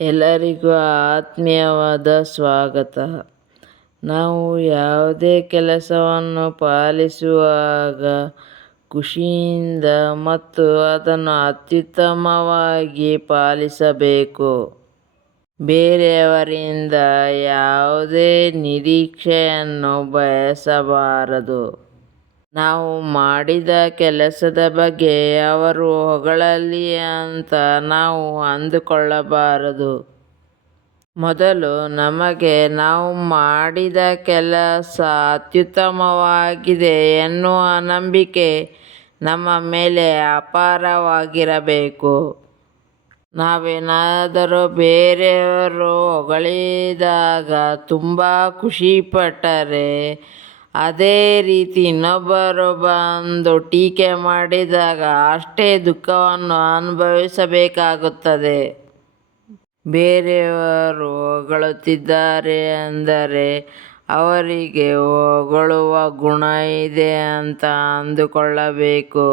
ಎಲ್ಲರಿಗೂ ಆತ್ಮೀಯವಾದ ಸ್ವಾಗತ. ನಾವು ಯಾವುದೇ ಕೆಲಸವನ್ನು ಪಾಲಿಸುವಾಗ ಖುಷಿಯಿಂದ ಮತ್ತು ಅದನ್ನು ಅತ್ಯುತ್ತಮವಾಗಿ ಪಾಲಿಸಬೇಕು. ಬೇರೆಯವರಿಂದ ಯಾವುದೇ ನಿರೀಕ್ಷೆಯನ್ನು ಬಯಸಬಾರದು. ನಾವು ಮಾಡಿದ ಕೆಲಸದ ಬಗ್ಗೆ ಅವರು ಹೊಗಳಲಿ ಅಂತ ನಾವು ಅಂದುಕೊಳ್ಳಬಾರದು. ಮೊದಲು ನಮಗೆ ನಾವು ಮಾಡಿದ ಕೆಲಸ ಅತ್ಯುತ್ತಮವಾಗಿದೆ ಎನ್ನುವ ನಂಬಿಕೆ ನಮ್ಮ ಮೇಲೆ ಅಪಾರವಾಗಿರಬೇಕು. ನಾವೇನಾದರೂ ಬೇರೆಯವರು ಹೊಗಳಿದಾಗ ತುಂಬ ಖುಷಿಪಟ್ಟರೆ, ಅದೇ ರೀತಿ ಇನ್ನೊಬ್ಬರು ಬಂದು ಟೀಕೆ ಮಾಡಿದಾಗ ಅಷ್ಟೇ ದುಃಖವನ್ನು ಅನುಭವಿಸಬೇಕಾಗುತ್ತದೆ. ಬೇರೆಯವರು ಹೊಗಳುತ್ತಿದ್ದಾರೆ ಅಂದರೆ ಅವರಿಗೆ ಹೊಗಳುವ ಗುಣ ಇದೆ ಅಂತ ಅಂದುಕೊಳ್ಳಬೇಕು.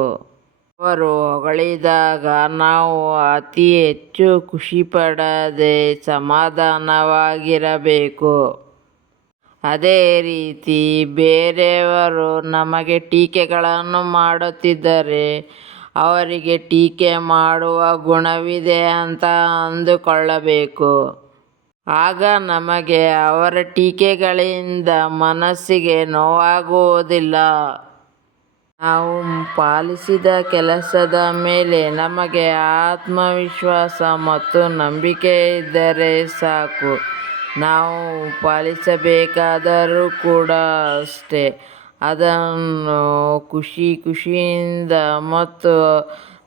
ಅವರು ಹೊಗಳಿದಾಗ ನಾವು ಅತಿ ಹೆಚ್ಚು ಖುಷಿಪಡದೆ ಸಮಾಧಾನವಾಗಿರಬೇಕು. ಅದೇ ರೀತಿ ಬೇರೆಯವರು ನಮಗೆ ಟೀಕೆಗಳನ್ನು ಮಾಡುತ್ತಿದ್ದರೆ ಅವರಿಗೆ ಟೀಕೆ ಮಾಡುವ ಗುಣವಿದೆ ಅಂತ ಅಂದುಕೊಳ್ಳಬೇಕು. ಆಗ ನಮಗೆ ಅವರ ಟೀಕೆಗಳಿಂದ ಮನಸ್ಸಿಗೆ ನೋವಾಗುವುದಿಲ್ಲ. ನಾವು ಪಾಲಿಸಿದ ಕೆಲಸದ ಮೇಲೆ ನಮಗೆ ಆತ್ಮವಿಶ್ವಾಸ ಮತ್ತು ನಂಬಿಕೆ ಇದ್ದರೆ ಸಾಕು. ನಾವು ಪಾಲಿಸಬೇಕಾದರೂ ಕೂಡ ಅಷ್ಟೇ, ಅದನ್ನು ಖುಷಿಯಿಂದ ಮತ್ತು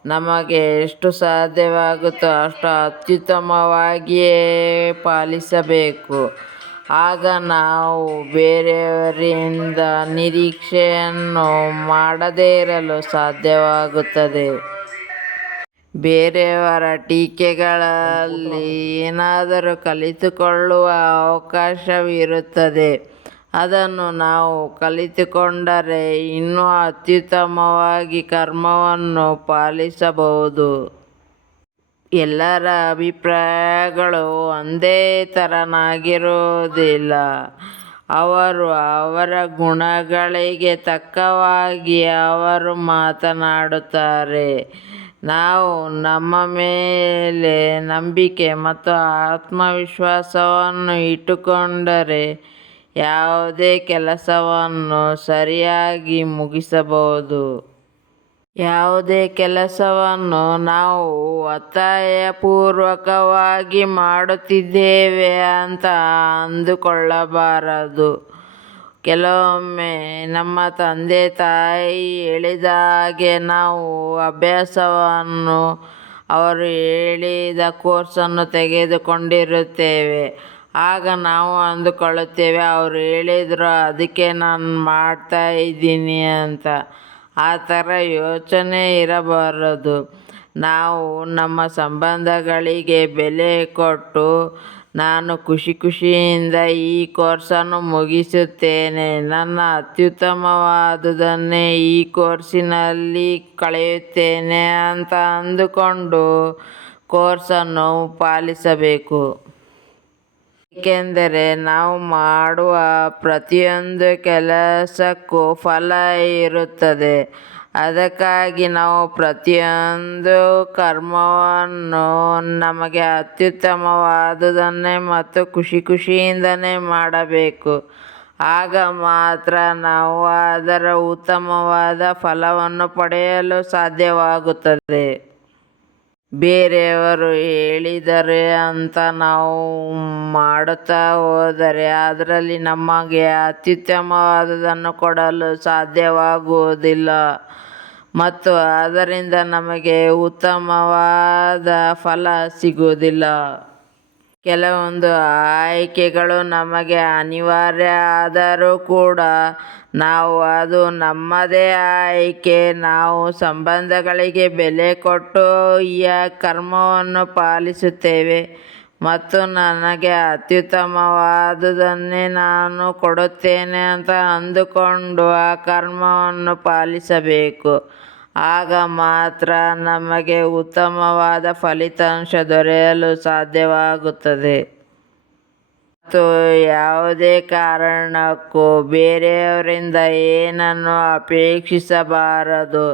ನಮಗೆ ಎಷ್ಟು ಸಾಧ್ಯವಾಗುತ್ತೋ ಅಷ್ಟು ಅತ್ಯುತ್ತಮವಾಗಿಯೇ ಪಾಲಿಸಬೇಕು. ಆಗ ನಾವು ಬೇರೆಯವರಿಂದ ನಿರೀಕ್ಷೆಯನ್ನು ಮಾಡದೇ ಇರಲು ಸಾಧ್ಯವಾಗುತ್ತದೆ. ಬೇರೆಯವರ ಟೀಕೆಗಳಲ್ಲಿ ಏನಾದರೂ ಕಲಿತುಕೊಳ್ಳುವ ಅವಕಾಶವಿರುತ್ತದೆ. ಅದನ್ನು ನಾವು ಕಲಿತುಕೊಂಡರೆ ಇನ್ನೂ ಅತ್ಯುತ್ತಮವಾಗಿ ಕರ್ಮವನ್ನು ಪಾಲಿಸಬಹುದು. ಎಲ್ಲರ ಅಭಿಪ್ರಾಯಗಳು ಒಂದೇ ತೆರನಾಗಿರುವುದಿಲ್ಲ. ಅವರು ಅವರ ಗುಣಗಳಿಗೆ ತಕ್ಕವಾಗಿ ಅವರು ಮಾತನಾಡುತ್ತಾರೆ. ನಾವು ನಮ್ಮ ಮೇಲೆ ನಂಬಿಕೆ ಮತ್ತು ಆತ್ಮವಿಶ್ವಾಸವನ್ನು ಇಟ್ಟುಕೊಂಡರೆ ಯಾವುದೇ ಕೆಲಸವನ್ನು ಸರಿಯಾಗಿ ಮುಗಿಸಬಹುದು. ಯಾವುದೇ ಕೆಲಸವನ್ನು ನಾವು ಒತ್ತಾಯಪೂರ್ವಕವಾಗಿ ಮಾಡುತ್ತಿದ್ದೇವೆ ಅಂತ ಅಂದುಕೊಳ್ಳಬಾರದು. ಕೆಲವೊಮ್ಮೆ ನಮ್ಮ ತಂದೆ ತಾಯಿ ಹೇಳಿದ ಹಾಗೆ ನಾವು ಅಭ್ಯಾಸವನ್ನು, ಅವರು ಹೇಳಿದ ಕೋರ್ಸನ್ನು ತೆಗೆದುಕೊಂಡಿರುತ್ತೇವೆ. ಆಗ ನಾವು ಅಂದುಕೊಳ್ಳುತ್ತೇವೆ, ಅವರು ಹೇಳಿದರು ಅದಕ್ಕೆ ನಾನು ಮಾಡ್ತಾ ಇದ್ದೀನಿ ಅಂತ. ಆ ಥರ ಯೋಚನೆ ಇರಬಾರದು. ನಾವು ನಮ್ಮ ಸಂಬಂಧಗಳಿಗೆ ಬೆಲೆ ಕೊಟ್ಟು, ನಾನು ಖುಷಿಯಿಂದ ಈ ಕೋರ್ಸನ್ನು ಮುಗಿಸುತ್ತೇನೆ, ನನ್ನ ಅತ್ಯುತ್ತಮವಾದುದನ್ನೇ ಈ ಕೋರ್ಸಿನಲ್ಲಿ ಕಳೆಯುತ್ತೇನೆ ಅಂತ ಅಂದುಕೊಂಡು ಕೋರ್ಸನ್ನು ಪಾಲಿಸಬೇಕು. ಏಕೆಂದರೆ ನಾವು ಮಾಡುವ ಪ್ರತಿಯೊಂದು ಕೆಲಸಕ್ಕೂ ಫಲ ಇರುತ್ತದೆ. ಅದಕ್ಕಾಗಿ ನಾವು ಪ್ರತಿಯೊಂದು ಕರ್ಮವನ್ನು ನಮಗೆ ಅತ್ಯುತ್ತಮವಾದುದನ್ನೇ ಮತ್ತು ಖುಷಿಯಿಂದನೇ ಮಾಡಬೇಕು. ಆಗ ಮಾತ್ರ ನಾವು ಅದರ ಉತ್ತಮವಾದ ಫಲವನ್ನು ಪಡೆಯಲು ಸಾಧ್ಯವಾಗುತ್ತದೆ. ಬೇರೆಯವರು ಹೇಳಿದರೆ ಅಂತ ನಾವು ಮಾಡುತ್ತಾ ಹೋದರೆ ಅದರಲ್ಲಿ ನಮಗೆ ಅತ್ಯುತ್ತಮವಾದುದನ್ನು ಕೊಡಲು ಸಾಧ್ಯವಾಗುವುದಿಲ್ಲ ಮತ್ತು ಅದರಿಂದ ನಮಗೆ ಉತ್ತಮವಾದ ಫಲ ಸಿಗುವುದಿಲ್ಲ. ಕೆಲವೊಂದು ಆಯ್ಕೆಗಳು ನಮಗೆ ಅನಿವಾರ್ಯ ಆದರೂ ಕೂಡ ನಾವು ಅದು ನಮ್ಮದೇ ಆಯ್ಕೆ, ನಾವು ಸಂಬಂಧಗಳಿಗೆ ಬೆಲೆ ಕೊಟ್ಟು ಈ ಕರ್ಮವನ್ನು ಪಾಲಿಸುತ್ತೇವೆ ಮತ್ತು ನನಗೆ ಅತ್ಯುತ್ತಮವಾದುದನ್ನೇ ನಾನು ಕೊಡುತ್ತೇನೆ ಅಂತ ಅಂದುಕೊಂಡು ಆ ಕರ್ಮವನ್ನು ಪಾಲಿಸಬೇಕು. ಆಗ ಮಾತ್ರ ನಮಗೆ ಉತ್ತಮವಾದ ಫಲಿತಾಂಶ ದೊರೆಯಲು ಸಾಧ್ಯವಾಗುತ್ತದೆ. ಮತ್ತು ಯಾವುದೇ ಕಾರಣಕ್ಕೂ ಬೇರೆಯವರಿಂದ ಏನನ್ನು ಅಪೇಕ್ಷಿಸಬಾರದು.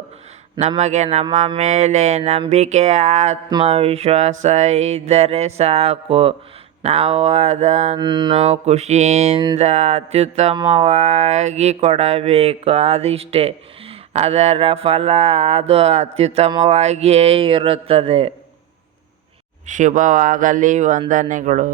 ನಮಗೆ ನಮ್ಮ ಮೇಲೆ ನಂಬಿಕೆ, ಆತ್ಮವಿಶ್ವಾಸ ಇದ್ದರೆ ಸಾಕು. ನಾವು ಅದನ್ನು ಖುಷಿಯಿಂದ ಅತ್ಯುತ್ತಮವಾಗಿ ಕೊಡಬೇಕು, ಅದಿಷ್ಟೇ. ಅದರ ಫಲ ಅದು ಅತ್ಯುತ್ತಮವಾಗಿಯೇ ಇರುತ್ತದೆ. ಶುಭವಾಗಲಿ. ವಂದನೆಗಳು.